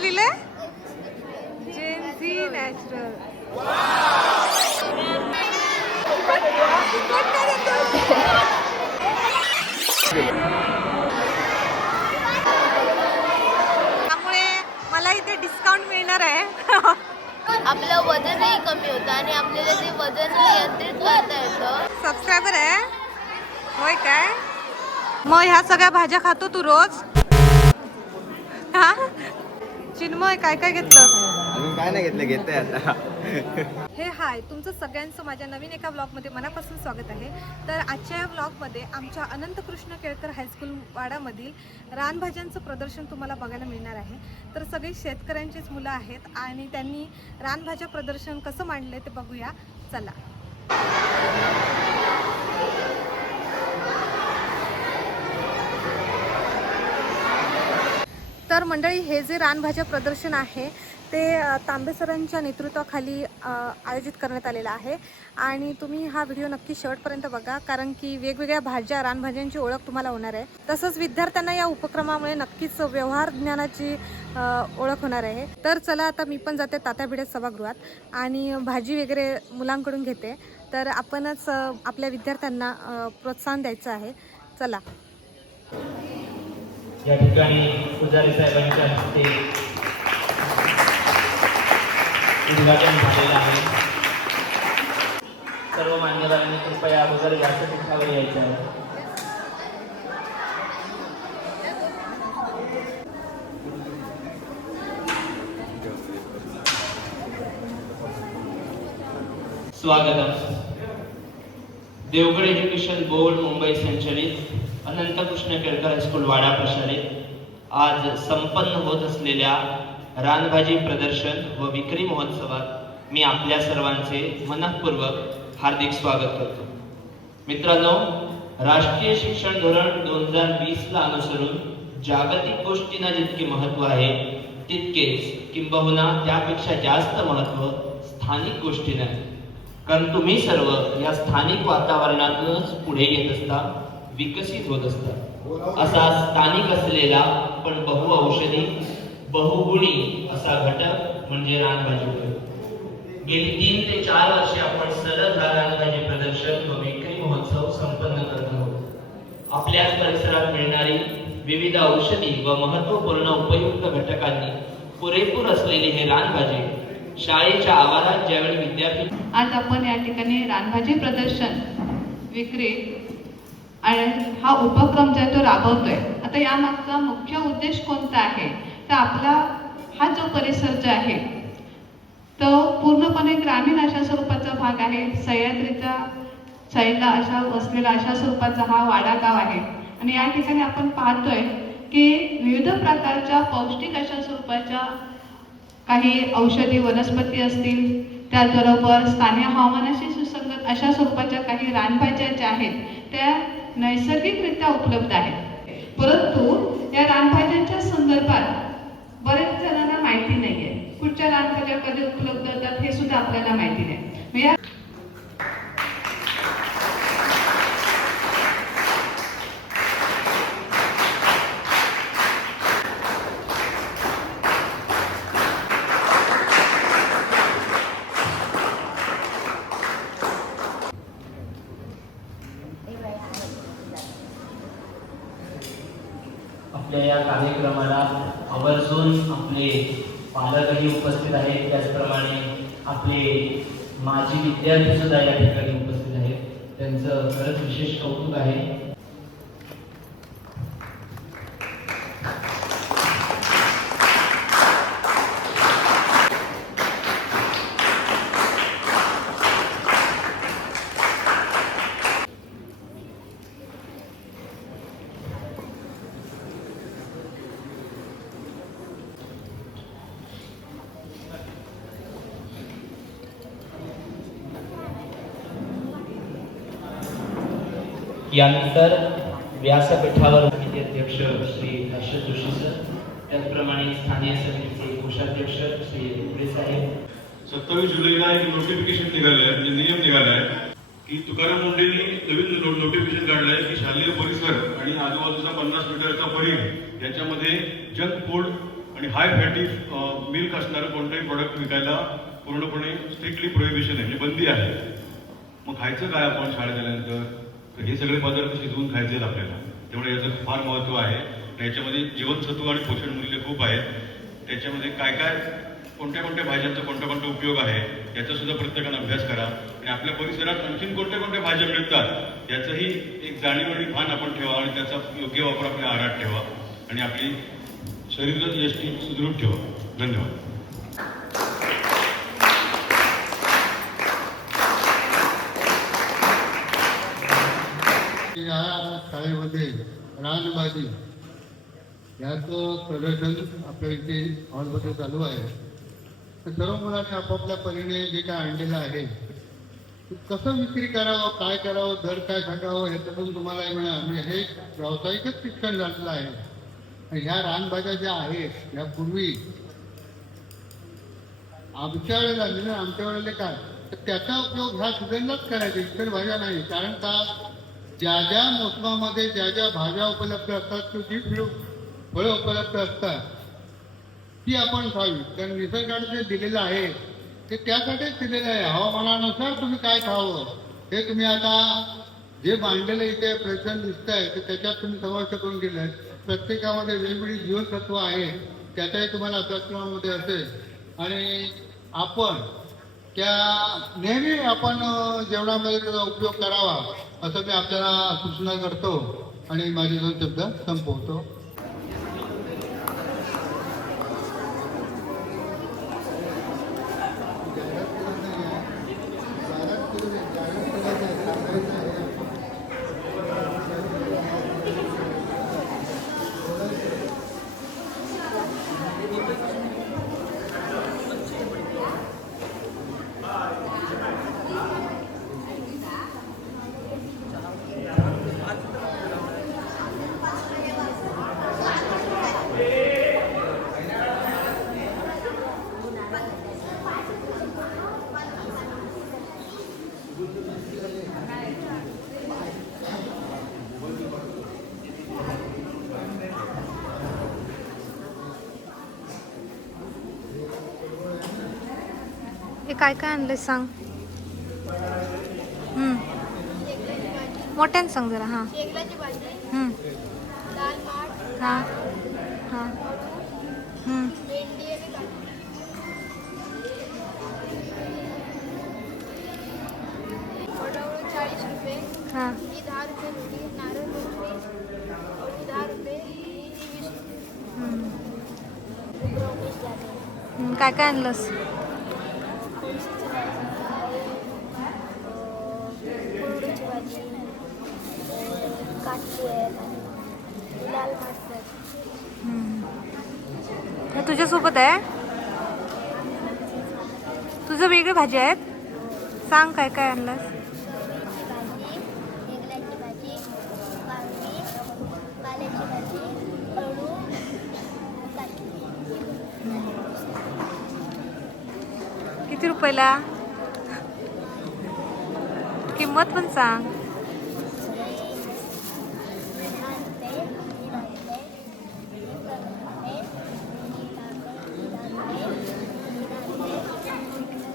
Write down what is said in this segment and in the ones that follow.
काय लिहिले? Gen Z natural. त्यामुळे मला इथे डिस्काउंट मिळणार आहे. आपलं वजनही कमी होतं आणि आपल्याला ते वजन नियंत्रित करता येतं. सबस्क्रायबर आहे होय काय? मग ह्या सगळ्या भाज्या खातो तू रोज? हा चिन्मय काय काय घेतलंस? अजून काय नाही घेतलं, घेतलंय आता. हे हाय, तुमचं सगळ्यांचं माझ्या नवीन एका ब्लॉगमध्ये मनापासून स्वागत आहे. तर आजच्या या ब्लॉगमध्ये आमच्या अनंत कृष्ण केळकर हायस्कूल वाडामधील रानभाज्यांचं प्रदर्शन तुम्हाला बघायला मिळणार आहे. तर सगळी शेतकऱ्यांचीच मुलं आहेत आणि त्यांनी रानभाज्या प्रदर्शन कसं मांडले ते बघूया. चला. तर मंडळी, हे जे रानभाज्या प्रदर्शन आहे ते तांबे सरांच्या नेतृत्वाखाली आयोजित करण्यात आलेलं आहे आणि तुम्ही हा व्हिडिओ नक्की शेवटपर्यंत बघा, कारण की वेगवेगळ्या भाज्या रानभाज्यांची ओळख तुम्हाला होणार आहे. तसंच विद्यार्थ्यांना या उपक्रमामुळे नक्कीच व्यवहार ज्ञानाची ओळख होणार आहे. तर चला, आता मी पण जाते तात्याभिडे सभागृहात आणि भाजी वगैरे मुलांकडून घेते. तर आपणच आपल्या विद्यार्थ्यांना प्रोत्साहन द्यायचं आहे. चला. या ठिकाणी पुजारी साहेबांच्या हस्ते उद्घाटन झालेलं आहे. सर्व मान्यवरांनी कृपया अगोदर व्यासपीठावर यायचं आहे. स्वागतम. देवगड एज्युकेशन बोर्ड मुंबई संचलित अनंत कृष्ण केळकर हायस्कूल वाडा प्रशालेत आज संपन्न होत असलेल्या रानभाजी प्रदर्शन व विक्री महोत्सवात मी आपल्या सर्वांचे मनःपूर्वक हार्दिक स्वागत करतो. मित्रांनो, राष्ट्रीय शिक्षण धोरण 2020 ला अनुसरून जागतिक गोष्टींना जितके महत्त्व आहे तितकेच किंबहुना त्यापेक्षा जास्त महत्त्व स्थानिक गोष्टींना आहे. कारण तुम्ही सर्व या स्थानिक वातावरणातूनच पुढे येत असता, विकसित होत असता. असा स्थानिक असलेला पण बहुऔषधी बहुगुणी असा घटक म्हणजे रानभाजी होय. गेली 3 ते 4 वर्षे आपण सलग हा रानभाजी प्रदर्शन व विक्री महोत्सव संपन्न करत आहोत. आपल्याच परिसरात मिळणारी विविध औषधी व महत्त्वपूर्ण उपयुक्त घटकांनी पुरेपूर असलेली हे रानभाजी शाळेच्या आवारात ज्यावेळी विद्यार्थी आज आपण या ठिकाणी रानभाजी प्रदर्शन विक्री आणि हा उपक्रम जो आहे तो राबवतोय. आता यामागचा मुख्य उद्देश कोणता आहे तर आपला हा जो परिसर जो आहे तो पूर्णपणे ग्रामीण अशा स्वरूपाचा भाग आहे. सह्याद्रीचा साईडला अशा वसलेला अशा स्वरूपाचा हा वाडा गाव आहे आणि या ठिकाणी आपण पाहतोय की विविध प्रकारच्या पौष्टिक अशा स्वरूपाच्या काही औषधी वनस्पती असतील, त्याचबरोबर स्थानिक हवामानाशी सुसंगत अशा स्वरूपाच्या काही रानभाज्या ज्या आहेत त्या नैसर्गिकरित्या उपलब्ध आहेत. परंतु या रानभाज्यांच्या संदर्भात बरेच जणांना माहिती नाहीये. कुठच्या रानभाज्या कधी उपलब्ध होतात हे सुद्धा आपल्याला माहिती नाही. आपल्या या कार्यक्रमाला आवर्जून आपले पालकही उपस्थित आहेत, त्याचप्रमाणे आपले माजी विद्यार्थी सुद्धा या ठिकाणी उपस्थित आहेत. त्यांचं खरंच विशेष कौतुक आहे. यानंतर व्यासपीठावर समिती अध्यक्ष श्री हर्षद जोशी सर, त्याचप्रमाणे स्थानीय समितीचे कोषाध्यक्ष श्री रुपडे साहेब. 27 जुलैला एक नोटिफिकेशन निघालंय, म्हणजे नियम निघालाय की तुकाराम मुंडेंनी नवीन नोटिफिकेशन काढलंय की शालेय परिसर आणि आजूबाजूचा 50 मीटरचा परिघ याच्यामध्ये जंक फूड आणि हाय फॅटी मिल्क असणारं कोणतंही प्रोडक्ट विकायला पूर्णपणे स्ट्रिक्टली प्रोहिबिशन आहे, म्हणजे बंदी आहे. मग खायचं काय आपण शाळेत आल्यानंतर? हे सगळे पदार्थ शिजवून खायचे आहेत आपल्याला. त्यामुळे याचं फार महत्त्व आहे. याच्यामध्ये जीवनसत्व आणि पोषण मूल्य खूप आहेत. त्याच्यामध्ये काय काय कोणत्या कोणत्या भाज्यांचा कोणता कोणता उपयोग आहे याचा सुद्धा प्रत्येकाने अभ्यास करा. आणि आपल्या परिसरात आणखीन कोणत्या कोणत्या भाज्या मिळतात याचंही एक जाणीव आणि भान आपण ठेवा आणि त्याचा योग्य वापर आपल्या आहारात ठेवा आणि आपली शरीर यष्टी सुदृढ ठेवा. धन्यवाद. या शाळेमध्ये रानभाजी याचं प्रदर्शन आपल्या इथे हॉलमध्ये चालू आहे. तर सर्व मुलांनी आपापल्या परीने जे काय आणलेलं आहे ते कसं विक्री करावं, काय करावं, दर काय सांगावं ह्याच्यातून तुम्हाला मिळणार. म्हणजे हे व्यावसायिकच शिक्षण झालेलं आहे. आणि ह्या रानभाज्या ज्या आहेत यापूर्वी आमच्या वेळेला म्हणजे आमच्या वेळेला काय तर त्याचा उपयोग ह्या सीझनलाच करायचा, इतर भाज्या नाही. कारण का ज्या ज्या मोसमामध्ये ज्या ज्या भाज्या उपलब्ध असतात किंवा जी फळं उपलब्ध असतात ती आपण खावी. कारण निसर्गाने जे दिलेलं आहे ते त्यासाठीच दिलेलं आहे. हवामानानुसार तुम्ही काय खावं हे तुम्ही आता जे मांडलेलं इथे प्रयत्न दिसत आहे ते त्याच्यात तुम्ही समाविष्ट करून गेले. प्रत्येकामध्ये वेगवेगळी जीवनसत्व आहे त्याचाही तुम्हाला अभ्यासक्रमामध्ये असेल. आणि आपण त्या नेहमी आपण जेवणामध्ये त्याचा उपयोग करावा असं मी आपल्याला सूचना करतो आणि माझे 2 शब्द संपवतो. हे काय काय आणले सांग. मोठ्यानं सांग जरा. हां शेंगदाण्याची भाजी, दाल भात, हां हां भेंडी आणि काकडी. वडावळं 40 रुपये, हां ही 10 रुपये जुडी, नारळ 25, 10 रुपये, ही 20 रुपये. ब्रोकोलीची भाजी, काय काय आणलंस? कोळशीची भाजी, कोरडीची भाजी, काटली आहे, लाल माठ. हे तुझ्यासोबत आहे? तुझं वेगळी भाजी आहेत? सांग काय काय आणलंस? भाजी, शेंगदाण्याची भाजी, वांगी, पाल्याची भाजी, अळू, काटली. किती रुपयाला? किंमत पण सांग. 10 रुपये, 10 रुपये, 10 रुपये, 10 रुपये.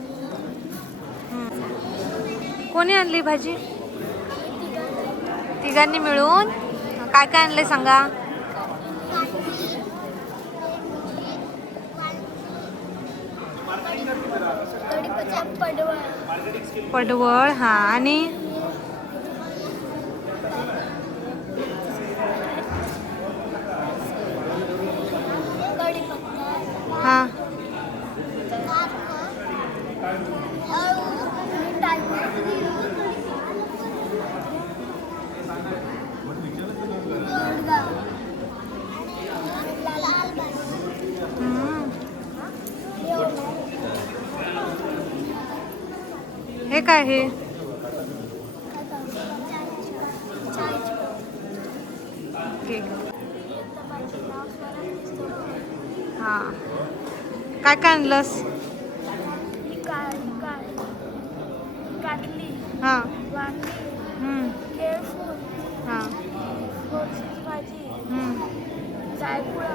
कोणी आणली भाजी? तिघांनी मिळून. काय काय आणलंय सांगा. कढीपत्ता, पडवळ, पडवळ. हां आणि कढीपत्ता, हां अळू, टाकळी, दोडका, लाल भाजी. हे काय हे? केक. हां काय काय आणलंस? काटली, हां वांगी, केळफूल, हां कोळशीची भाजी, जायफळ,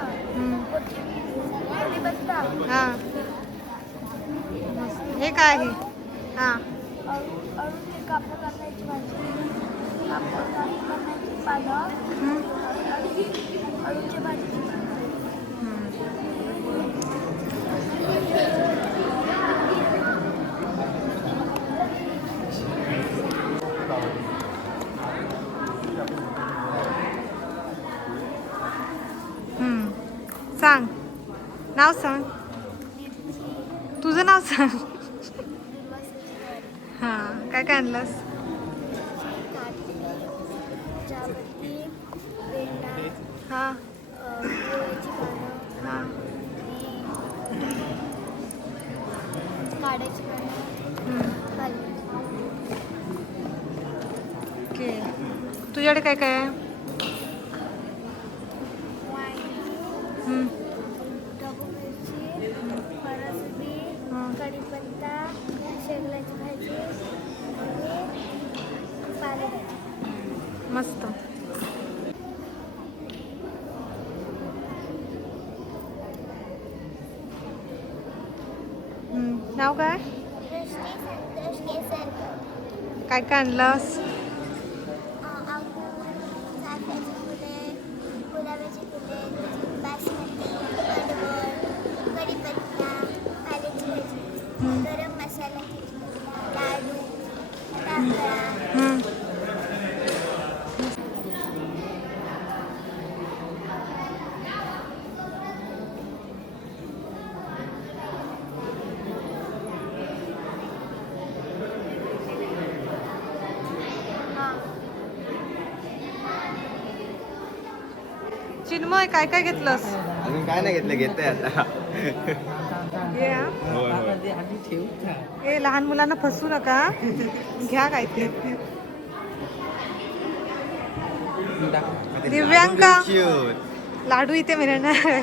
कढीपत्ता, हां हे काय आहे? हां अळूची कापड करण्याची भाजी, कापड करण्याची पानं, अळूची भाजी. सांग नाव सांग, तुझं नाव सांग. हां काय काय आणलंस? जापती, पेंडा, हां पोळ्याची पानं, हां काड्याची पानं, खाली ओके. तुझ्याकडे काय काय आहे? हम्म. ढबू मिरची, फरसबी, कढीपत्ता, शेंगलाची भाजी आणि पालेभाजी. मस्त. नाव काय? दृष्टी संतोष केसरकर. काय काय आणलंस? अंगूर, चाफ्याची फुले, गुलाबाची फुले, बासमती, कडवळ, कढीपत्ता, पाल्याची भाजी, गरम मसाला, लाडू, टाकळा. चिन्मय काय काय घेतलंस? अजून काय नाही घेतलं, घेते आता. हे हा? होय होय. ए लहान मुलांना फसू नका, घ्या काय ते. दिव्यांका Cute. लाडू इथे मिळणार आहे.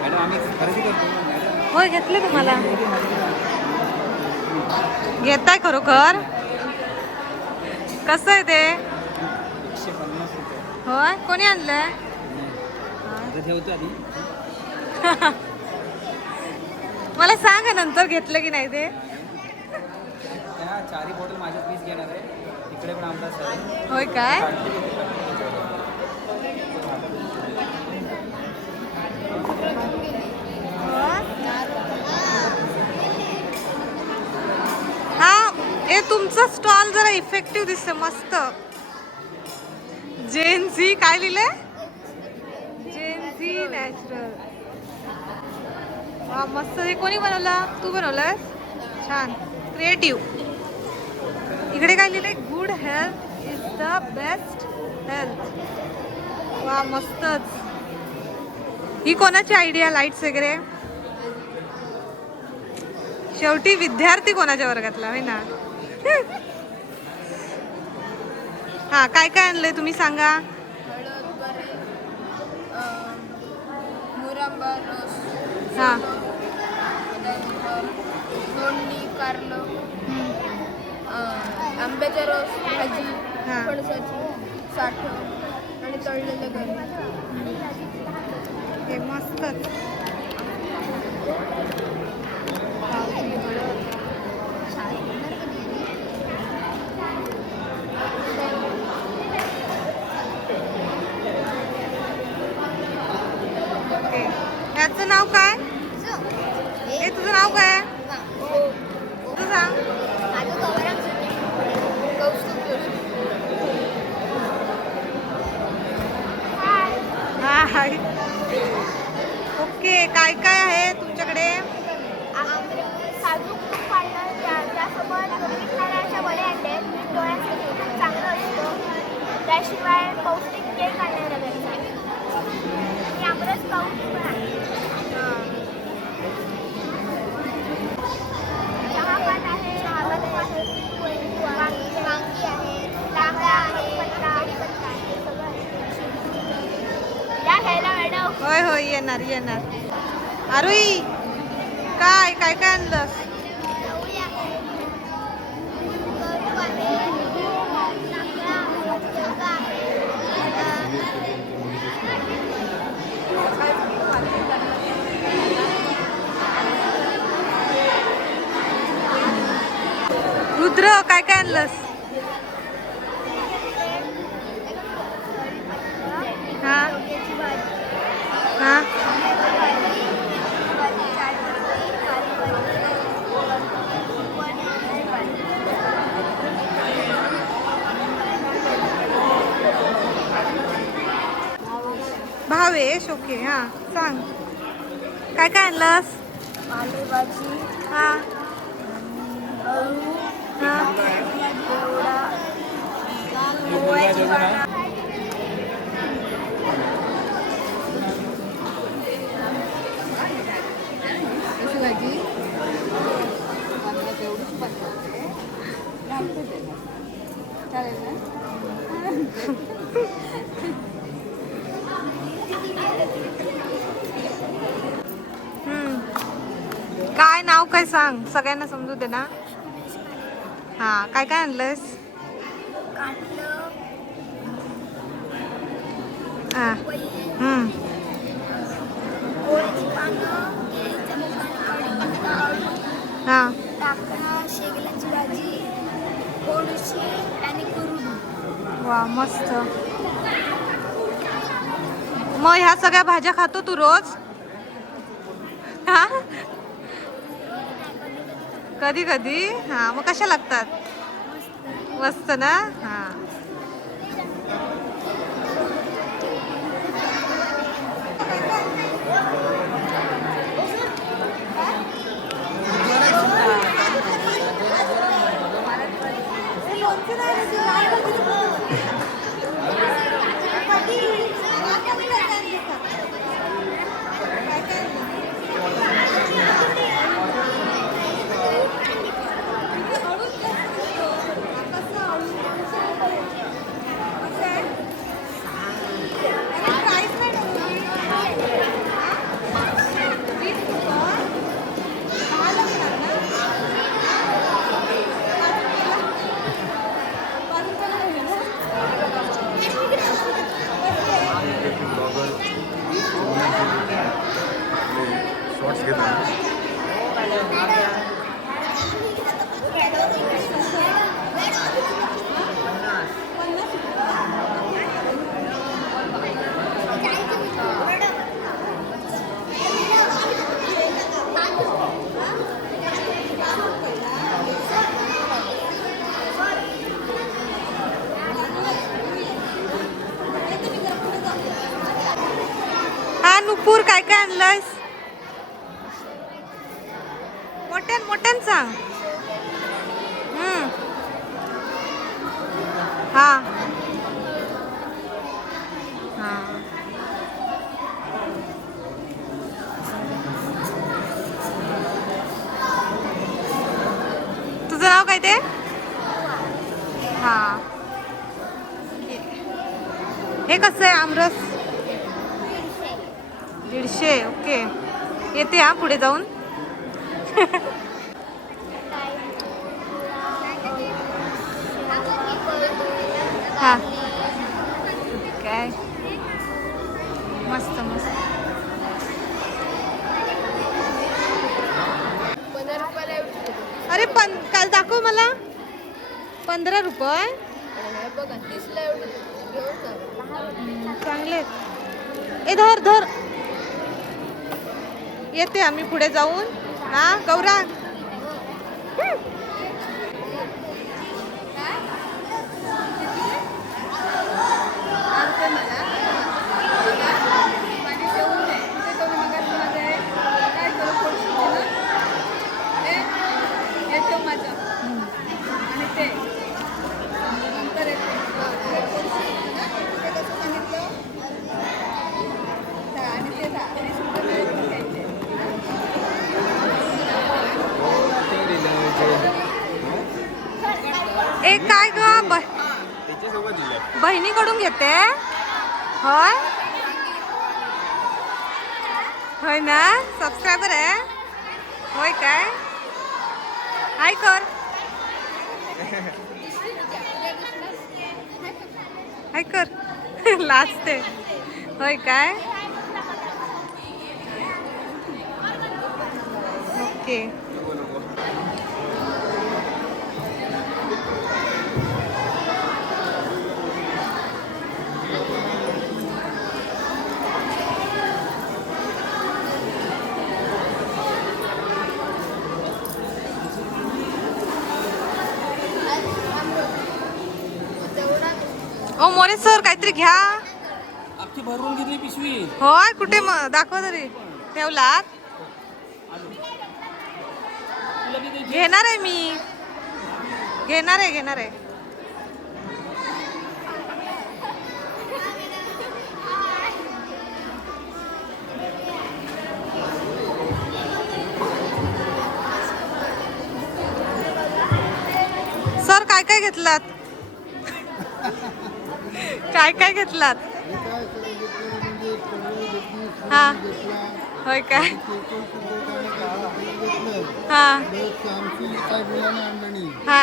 मॅडम आम्ही खरेदी करतो. होय घेतले तुम्हाला. घेताय खरोखर? कसं आहे ते? 150 रुपये. होय कोणी आणलंय? आता ठेवतो आधी. मला सांग नंतर घेतलं की नाही ते. त्या 4 बॉटल माझ्या पीस घेणार आहे. इकडे पण आमदार आहे. होय काय? हा हे तुमचं स्टॉल जरा इफेक्टिव्ह दिसतं मस्त. जेन झी काय लिहिलंय? जेन झी नॅचरल. वा मस्त. हे कोणी बनवलं? तू बनवलंस? छान क्रिएटिव्ह. इकडे काय लिहिलंय? Good health is the best health. वा मस्तच. ही कोणाची आयडिया? लाईट्स वगैरे शेवटी विद्यार्थी कोणाच्या वर्गातला आहे ना. हा काय काय आणलंय तुम्ही सांगा. मुरंबा, रस, हा तोंडली, कारलं, आंब्याचा रस, भाजी, हा. फणसाची, साठं आणि तळलेलं गरम. हे मस्तच. ओके. ह्याचं नाव काय? हे तुझं नाव काय? तू सांग. हा हाय. ओके काय काय आहे तुमच्याकडे? साजूक तूप पाडलं, त्यासोबत विकणाऱ्याच्या वड्या आणले. मीठ डोळ्यासाठी खूप चांगलं असतं. त्याशिवाय पौष्टिक केक आणलेला घरचा. आणि आमरस पाऊस पण आहे. चहापात आहे, वांगी आहे, तांबडा आहे, कढीपत्ता आहे, सगळं आहे. या घ्यायला मॅडम. येणार येणार. आरुई काय काय काय आणलंस? चवळी आहे, गहू आहे, नाकळा आहे, शेंगा आहे, रुद्र काय काय आणलंस? हा शेवग्याची भाजी, हा भाजी, चाटणी, भावेश ओके. हा सांग काय काय आणलंस? पालेभाजी, हा गहू, हा घेवडा, पोळ्याची पानं, काय नाव काय सांग सगळ्यांना समजू दे ना. हा काय काय आणलंस? काढलं, हा पोळ्याची पानं, केळीच्या पानं, कढीपत्ता, हा टाकळा, शेगलाची भाजी, कोळशी आणि कुरुडू. वा मस्त. मग ह्या सगळ्या भाज्या खातो तू रोज? हा कधी कधी. हा मग कशा लागतात? मस्त ना. हा शॉर्ट्स घेत आहे. हा नुपूर काय काय आणलंयस? मोठ्यान मोठ्यान सांग. हा हा तुझं नाव काय ते? हा हे कसं आहे आमरस? 150. ओके येते हा पुढे जाऊन. हा काय मस्त मस्त. 15 रुपयाला एवढी. अरे काल दाखव मला. 15 रुपये बघा 30ला एवढी घेऊन जा. चांगले. ए धर धर. येते आम्ही पुढे जाऊन. हा गौरा ए काय ग बहिणीकडून घेते होय. होय ना, सबस्क्रायबर आहे. होय काय, हाय कर, हाय कर. लाजते. होय काय, ओके. ओ मोरे सर काहीतरी घ्या. अख्खी भरून घेतली पिशवी. होय, कुठे मग दाखवा तरी. ठेवलात? घेणार आहे मी, घेणार आहे, घेणार आहे. सर काय काय घेतलात? काय काय घेतलात? हा, होय काय, हा हा,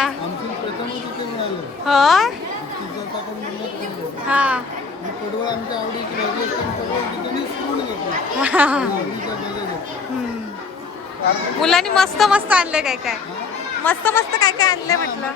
होय, हा. मुलांनी मस्त मस्त आणले. काय काय मस्त मस्त काय काय आणले म्हटलं.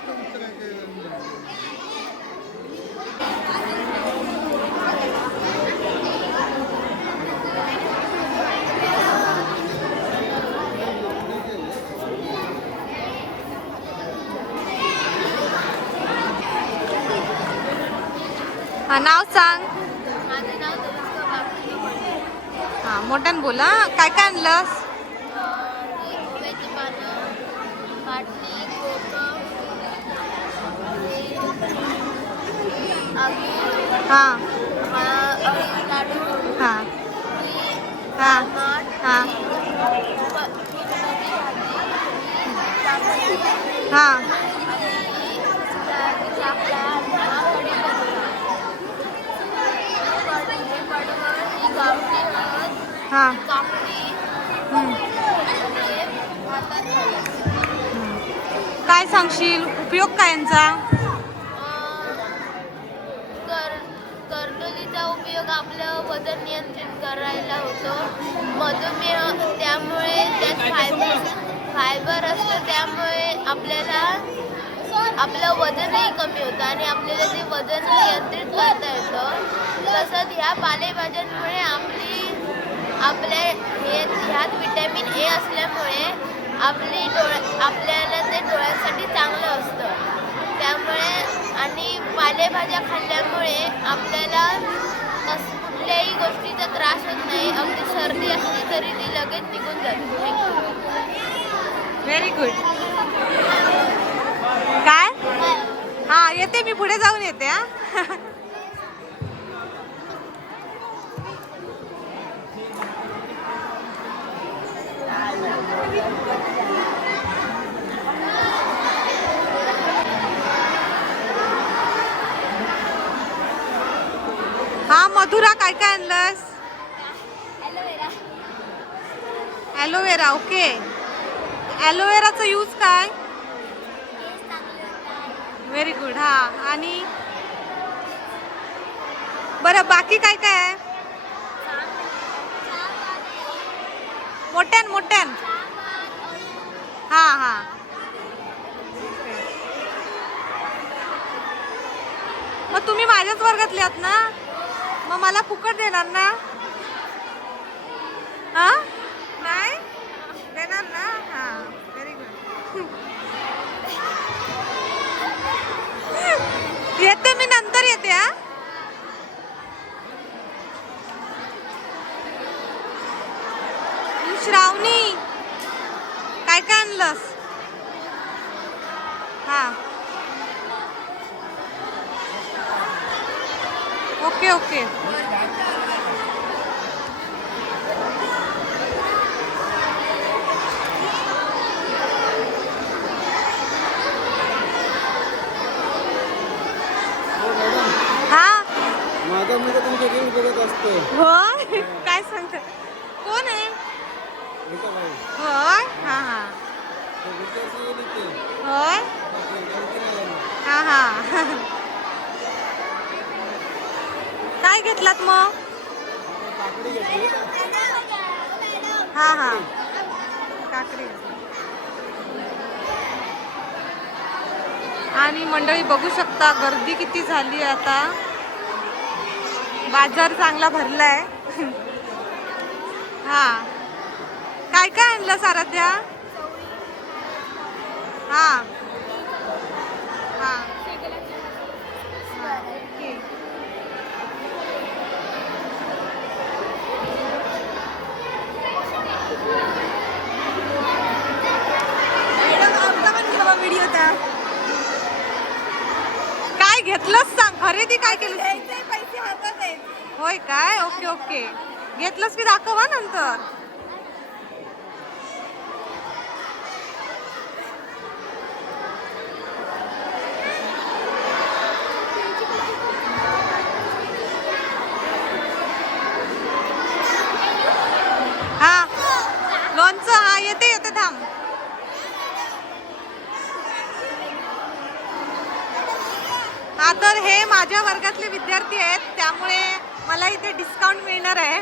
हा, नाव सांग. माझं नाव तनुष्का कापडी. हा, मोठ्यानं बोला. काय काय आणलंस? ओव्याची पानं, बाटली, कोकम, अबीर, हा अबीर लाडू, हा हा हा हा हा. काय सांगशील, उपयोग काय यांचा? करडोलीचा उपयोग आपलं वजन नियंत्रित करायला होतो. मधुमेह, त्यामुळे त्यात फायबर असतं, त्यामुळे आपल्याला आपलं वजनही कमी होतं आणि आपल्याला ते वजन नियंत्रित करता येतं. तसंच ह्या पालेभाज्यांमुळे ह्यात विटॅमिन ए असल्यामुळे आपल्याला ते डोळ्यांसाठी चांगलं असतं. त्यामुळे आणि पालेभाज्या खाल्ल्यामुळे आपल्याला कुठल्याही गोष्टीचा त्रास होत नाही. अगदी सर्दी असली तरी ती लगेच निघून जाते. Very good. काय, हा येते मी, पुढे जाऊन येते. हा हा, मधुरा काय काय आणलंस? ॲलोवेरा. ओके, ॲलोवेराचा यूज काय? Very good. हा, आणि बरं बाकी काय काय आहे? मोठ्यान मोठ्यान. हा हा, मग तुम्ही माझ्याच वर्गातले आहात ना, मग मला फुकट देणार ना? हा, नाही देणार ना? हा, व्हेरी गुड. येते मी, नंतर येते. हा, श्रावणी काय काय आणलंस? हा, ओके ओके. माझा मुलगा तुमच्या रील बघत असतो. हो, काय सांगता? कोण आहे? होय हा हा होय हा हा काय घेतलात मग? हा हा काकडी. आणि मंडळी बघू शकता गर्दी किती झाली आहे आता. बाजार चांगला भरलाय. हा काय काय आणलं सारथ्या? हा हा ओके. व्हिडिओ काय घेतलंस सांग. खरेदी काय केलं? पैसे हातात आहेत. होय काय? Okay okay. घेतलंस की दाखवा नंतर. हा लोणचं हा येते येते थांब. हा तर हे माझ्या वर्गातले विद्यार्थी आहेत त्यामुळे मला इथे डिस्काउंट मिळणार आहे.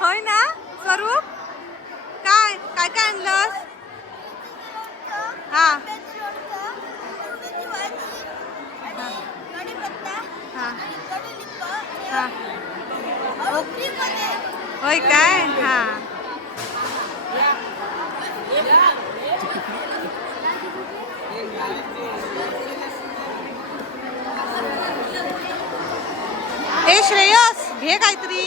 होय ना स्वरूप? काय काय काय आणलंस? हा हा हा होय काय? हा ए श्रेयस घे काहीतरी.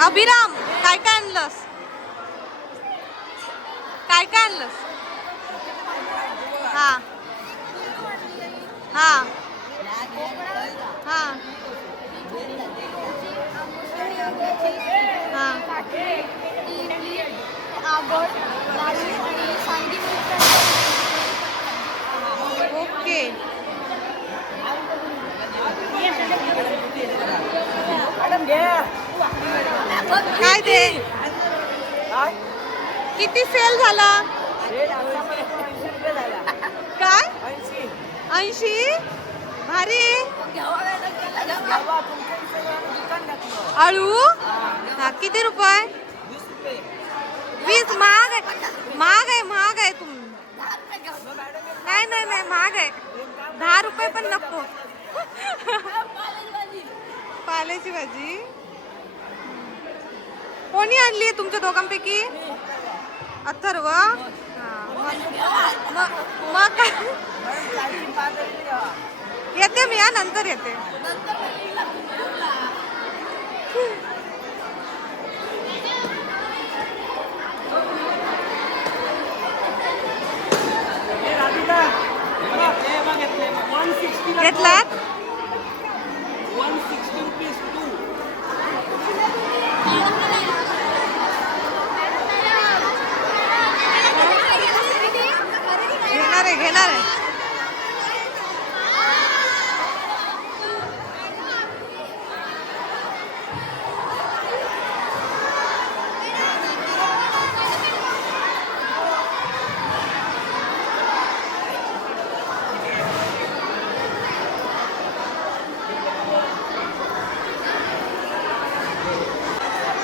अभिराम काय काय आणलंस? काय काय आणलंस? हा हा हा हा ओके. काय ते किती सेल झाला? काय 80? भारी. आळू हा किती रुपये? 20. महाग आहे महाग आहे महाग आहे. तुम्ही नाही नाही नाही महाग आहे. 10 रुपये पण नको. पाल्याची भाजी कोणी आणली आहे तुमच्या दोघांपैकी? अथर्व. मग येते मी या नंतर येते. घेतलात? घेणार आहे.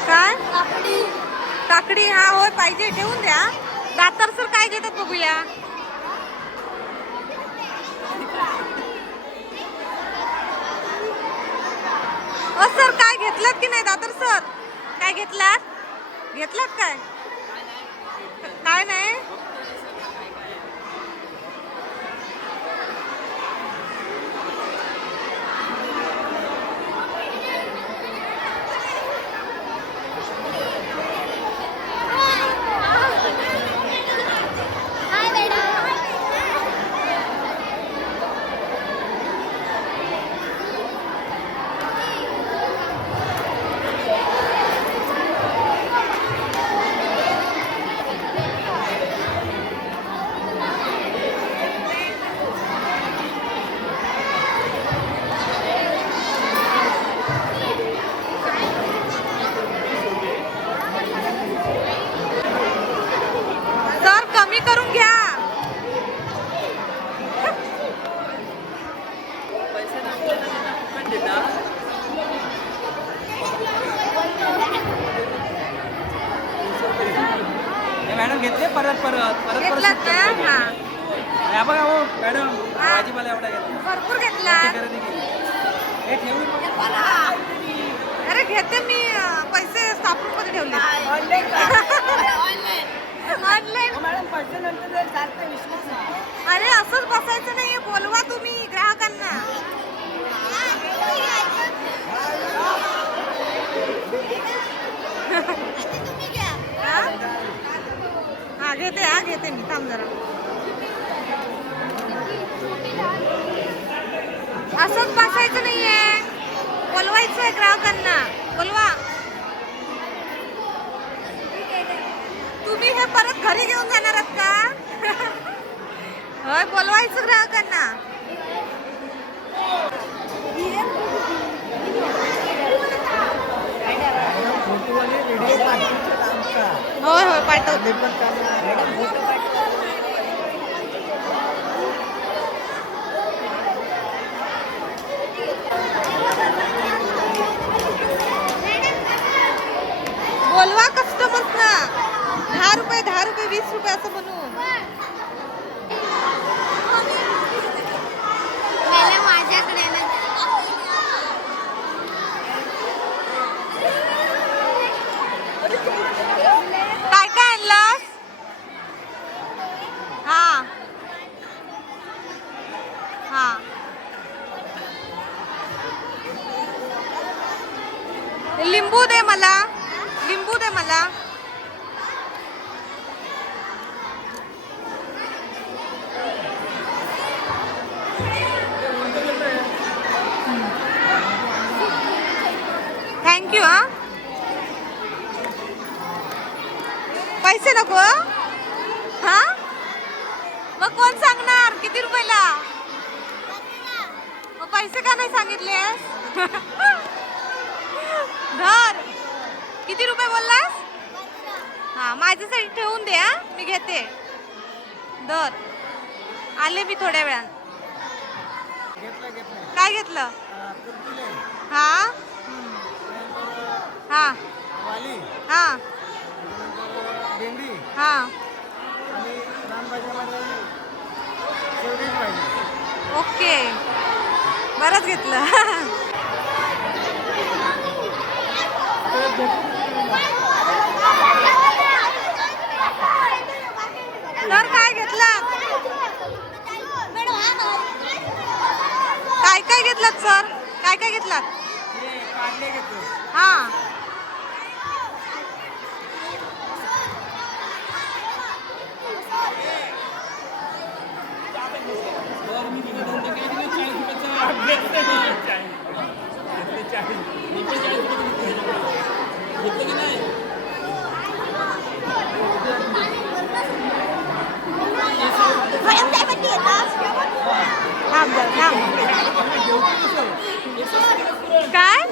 काय काकडी हा होय पाहिजे ठेवून द्या. दातर सर काय घेतात बघूया. सर काय घेतलात की नाही? दातर सर काय घेतलात? घेतलात काय? काय नाही. घेतले परत परत परत परत घेतलात ना shift हा करतो. या बघा हो मॅडम हा. भाजीपाला एवढा घेतला भरपूर घेतला खरेदी केली हे ठेवून अरे घेते मी पैसे स्टाफ मध्ये ठेवले ऑनलाईन अरे असंच बसायचं नाहीये बोलवा तुम्ही ग्राहकांना हा? हा घेते मी थांब जरा असंच बसायचं नाहीये बोलवायचंय ग्राहकांना बोलवा तुम्ही हे परत घरी घेऊन जाणार आहात का होय बोलवायचं ग्राहकांना होय होय पाठवते बोलवा कस्टमर्सना 10 रुपये 20 रुपये असं म्हणून माझ्याकडे काय काय आणलंस हा हा लिंबू दे मला थँक्यू हा पैसे नको हा मग कोण सांगणार किती रुपयाला मग पैसे का नाही सांगितलेस धर किती रुपये बोललास हा माझ्यासाठी ठेवून दे हा मी घेते धर आले मी थोड्या वेळात काय घेतलं हा हा हा हा ओके बरंच घेतलं तर काय घेतलं काय घेतलात सर काय घेतलात हा काय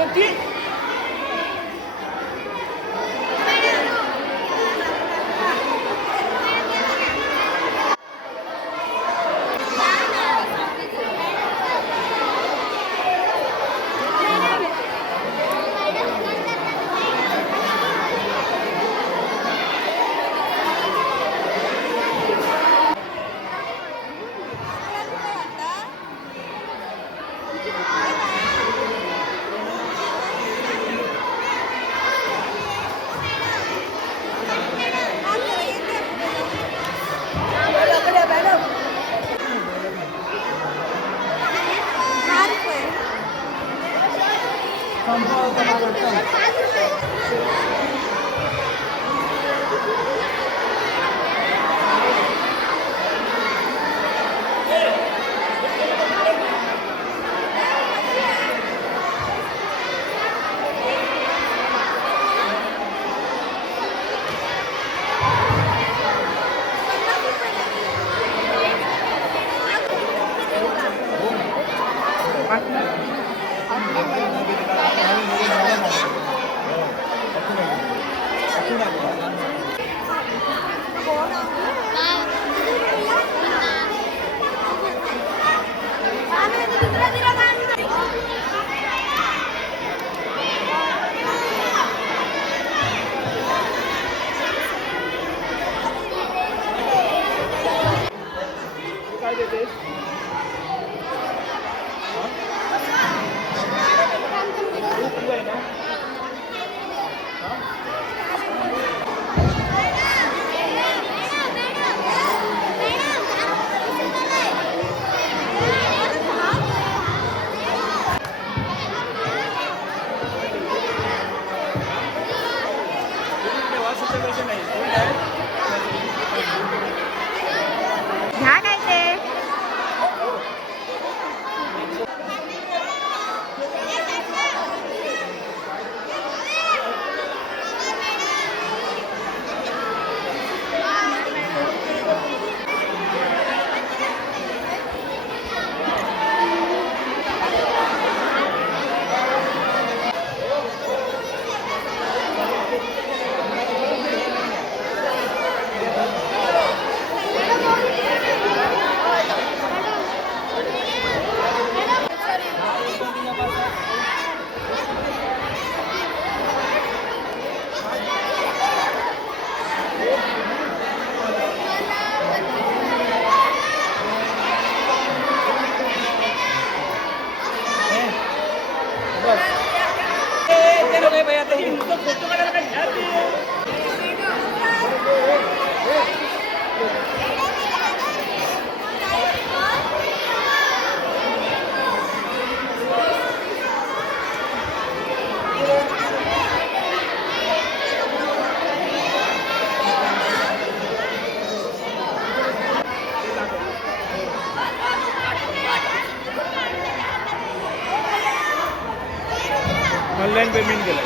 घ्या काय ते ऑनलाईन पेमेंट केलं.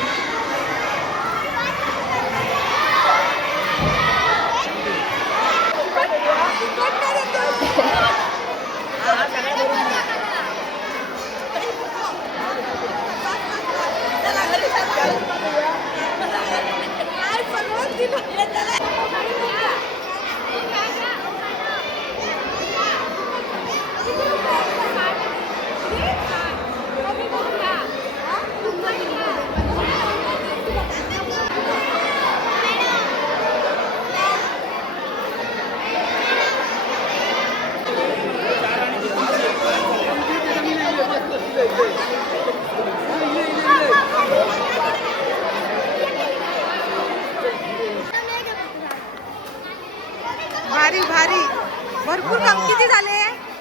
भारी भारी भरपूर काम किती झाले?